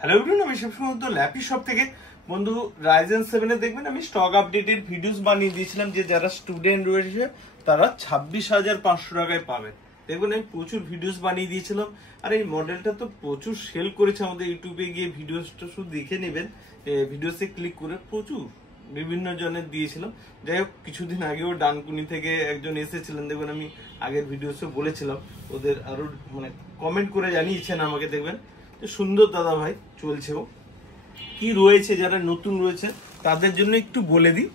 Hello everyone, আমি সবসময় lappy shop থেকে বন্ধু রাইজেন 7 এ দেখবেন আমি স্টক আপডেটেড ভিডিওস বানিয়ে দিয়েছিলাম যে যারা স্টুডেন্ট রয়েছে তারা 26,500 টাকায় পাবেন। দেখবেন আমি প্রচুর ভিডিওস বানিয়ে দিয়েছিলাম, আর এই মডেলটা তো প্রচুর সেল করেছে। আমাদের ইউটিউবে গিয়ে ভিডিওসটা শুধু দেখে নেবেন, ভিডিওসে ক্লিক করে প্রচুর বিভিন্ন জনের দিয়েছিলাম। যাই হোক, কিছুদিন আগেও ডানকুনি থেকে একজন এসেছিলেন, দেখবেন আমি আগের ভিডিওসে বলেছিলাম, ওদের আরো মানে কমেন্ট করে জানিয়েছেন আমাকে। দেখবেন সুন্দর দাদা ভাই চলছেও। কি রয়েছে যারা নতুন রয়েছে তাদের জন্য একটু বলে দিই।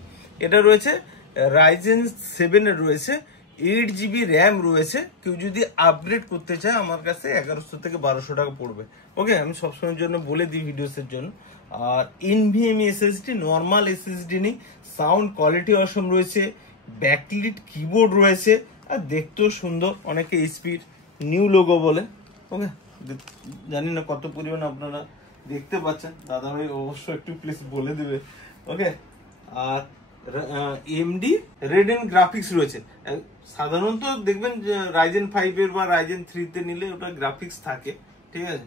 এটা রয়েছে রাইজেন 7 এর রয়েছে 8GB র্যাম রয়েছে। কেউ যদি আপগ্রেড করতে চায় আমার কাছে 1100 থেকে 1200 টাকা পড়বে। ওকে, আমি সবসময়ের জন্য বলে দিই ভিডিওসের জন্য। আর NVMe SSD, নর্মাল SSD নেই। সাউন্ড কোয়ালিটি অসম রয়েছে, ব্যাকলিট কিবোর্ড রয়েছে, আর দেখতেও সুন্দর। অনেকে স্পিড নিউ লোগো বলে। ওকে, জানি না কত পরিমাণ আপনারা দেখতে পাচ্ছেন, দাদা ভাই অবশ্যই একটু প্লিজ বলে দিবে। ওকে, আর AMD Radeon গ্রাফিক্স রয়েছে। সাধারণত দেখবেন যে রাইজেন 5 এর বা রাইজেন 3 তে নিলে ওটা গ্রাফিক্স থাকে, ঠিক আছে।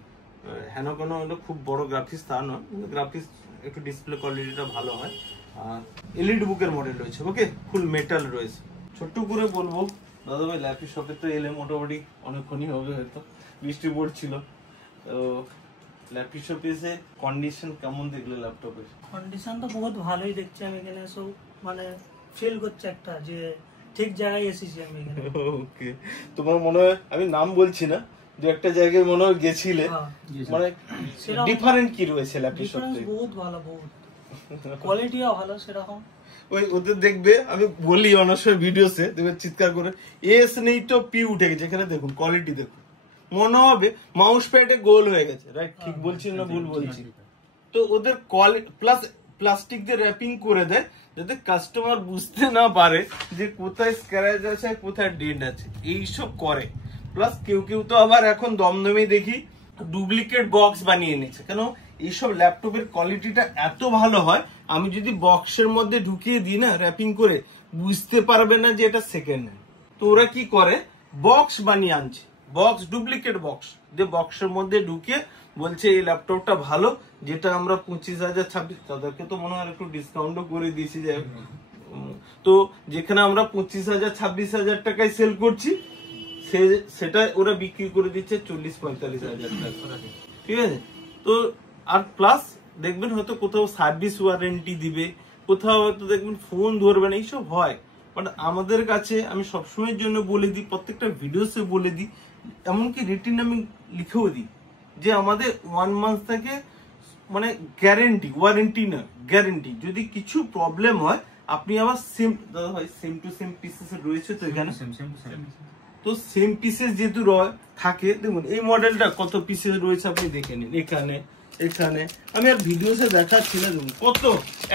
হেন কোনো খুব বড় গ্রাফিক্স তা নয়, কিন্তু গ্রাফিক্স একটু ডিসপ্লে কোয়ালিটিটা ভালো হয়। আর এলইডি বুকের মডেল রয়েছে। ওকে, ফুল মেটাল রয়েছে। ছোট্ট করে বলবো দাদা ভাই, ল্যাপি শপে তো এলে মোটামুটি অনেকক্ষণই হবে, হয়তো বৃষ্টি পড়ছিল। তো ল্যাপি শপে এসে কন্ডিশন কেমন দেখলে ল্যাপটপের? কন্ডিশন তো বহুত ভালোই দেখছি আমি এখানে। সব মানে ফিল করছে একটা যে ঠিক জায়গায় এসেছি আমি এখানে। ওকে, তোমার মনে হয়, আমি নাম বলছি না, যে একটা জায়গায় মনে হয় গেছিলে, মানে ডিফারেন্ট কি রয়েছে ল্যাপি শপে? বহুত ভালো, বহুত কোয়ালিটিও ভালো সেরকম। ওই ওদের দেখবে আমি বলি অনেক সময় ভিডিওতে, দেখবে চিৎকার করে এস নেই তো পি উঠে গেছে। এখানে দেখুন কোয়ালিটি দেখুন, মনে হবে মাউস প্যাডে গোল হয়ে গেছে। রাইট, ঠিক বলছি না ভুল বলছি? তো ওদের কোয়ালিটি প্লাস প্লাস্টিক দিয়ে র্যাপিং করে দেয় যাতে কাস্টমার বুঝতে না পারে যে কোথায় স্ক্র্যাচ আছে কোথায় ডেন্ট আছে, এইসব করে। প্লাস কেউ কেউ তো আবার এখন দমদমে দেখি ডুপ্লিকেট বক্স বানিয়ে নিচ্ছে। কেন? এইসব ল্যাপটপের কোয়ালিটিটা এত ভালো হয়, আমি যদি বক্সের মধ্যে ঢুকিয়ে দিই না র্যাপিং করে, বুঝতে পারবে না যে এটা সেকেন্ড হ্যান্ড। তো ওরা কি করে, বক্স বানিয়ে আনছে, বক্স ডুপ্লিকেট বক্স যে বক্সের মধ্যে ঢুকিয়ে বলছে এই ল্যাপটপটা ভালো, যেটা আমরা 25,000 26, তাদেরকে তো মনে হয় একটু ডিসকাউন্টও করে দিয়েছি। যাই তো যেখানে আমরা 25,000 26,000 টাকায় সেল করছি, সেটা ওরা বিক্রি করে দিচ্ছে 40-45,000 টাকা। ঠিক আছে। তো আর প্লাস দেখবেন হয়তো কোথাও সার্ভিস ওয়ারেন্টি দিবে, কোথাও হয়তো দেখবেন ফোন ধরবে না, এইসব হয়। বাট আমাদের কাছে আমি সবসময়ের জন্য বলে দিই, প্রত্যেকটা ভিডিওসে বলে দিই, এমনকি রিটিন আমি লিখেও দিই যে আমাদের 1 মান্থ থেকে মানে গ্যারেন্টি, ওয়ারেন্টি না গ্যারেন্টি। যদি কিছু প্রবলেম হয় আপনি আবার সেম, দাদা ভাই সেম টু সেম পিসেস রয়েছে তো এখানে, তো সেম পিসেস যেহেতু থাকে, দেখুন এই মডেলটা কত পিসেস রয়েছে আপনি দেখে নিন। এখানে এখানে আমি আর ভিডিওসে দেখাচ্ছি না, দেখুন কত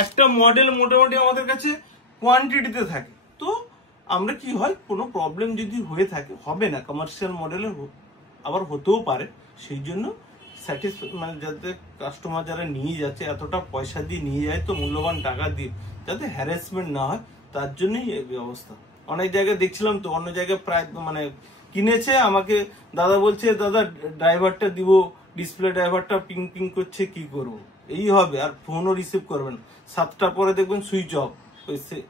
একটা মডেল মোটামুটি আমাদের কাছে কোয়ান্টিটিতে থাকে। তো আমরা কি হয়, কোনো প্রবলেম যদি হয়ে থাকে, হবে না কমার্শিয়াল মডেলের, আবার হতেও পারে, সেই জন্য মানে যাতে কাস্টমার যারা নিয়ে যাচ্ছে এতটা পয়সা দিয়ে নিয়ে যায়, তো মূল্যবান টাকা দিয়ে যাতে হ্যারাসমেন্ট না হয়, তার জন্যই এই ব্যবস্থা। অনেক জায়গায় দেখছিলাম তো, অন্য জায়গায় প্রায় মানে কিনেছে, আমাকে দাদা বলছে দাদা ড্রাইভারটা দিব, ডিসপ্লে ড্রাইভারটা পিং পিং করছে, কি করব, এই হবে। আর ফোনও রিসিভ করবেন, 7টার পরে দেখবেন সুইচ অফ,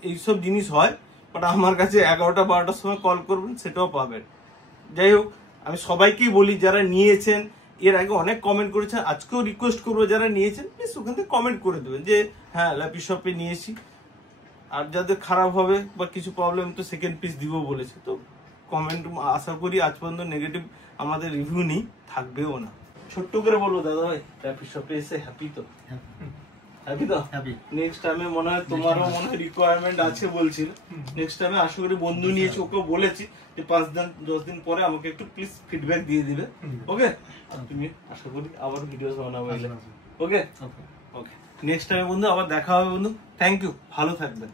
এইসব জিনিস হয়। বাট আমার কাছে 11টা 12টার সময় কল করবেন, সেটাও পাবেন। যাই হোক, আমি সবাইকেই বলি যারা নিয়েছেন, এর আগে অনেক কমেন্ট করেছেন, আজকেও রিকোয়েস্ট করবো যারা নিয়েছেন প্লিজ ওখান থেকে কমেন্ট করে দেবেন যে হ্যাঁ ল্যাপি শপে নিয়েছি। আর যাদের খারাপ হবে বা কিছু প্রবলেম, তো সেকেন্ড পিস দিব বলেছে, তো কমেন্ট আশা করি আজ পর্যন্ত নেগেটিভ আমাদের রিভিউ নেই, থাকবেও না। ছোট্ট করে বলবো দাদা ভাই, ল্যাপি শপে এসে হ্যাপি তো? হ্যাপি তো? নেক্সট টাইমে মনে হয় তোমারও মনে হয় রিকোয়ারমেন্ট আছে বলছিল, নেক্সট টাইমে আশা করি বন্ধু নিয়েছি, ওকে বলেছি যে 5-10 দিন পরে আমাকে একটু প্লিজ ফিডব্যাক দিয়ে দিবে। ওকে, তুমি আশা করি আবার ভিডিওস বানাবো। ওকে ওকে, নেক্সট টাইমে বন্ধু আবার দেখা হবে বন্ধু। থ্যাংক ইউ, ভালো থাকবেন।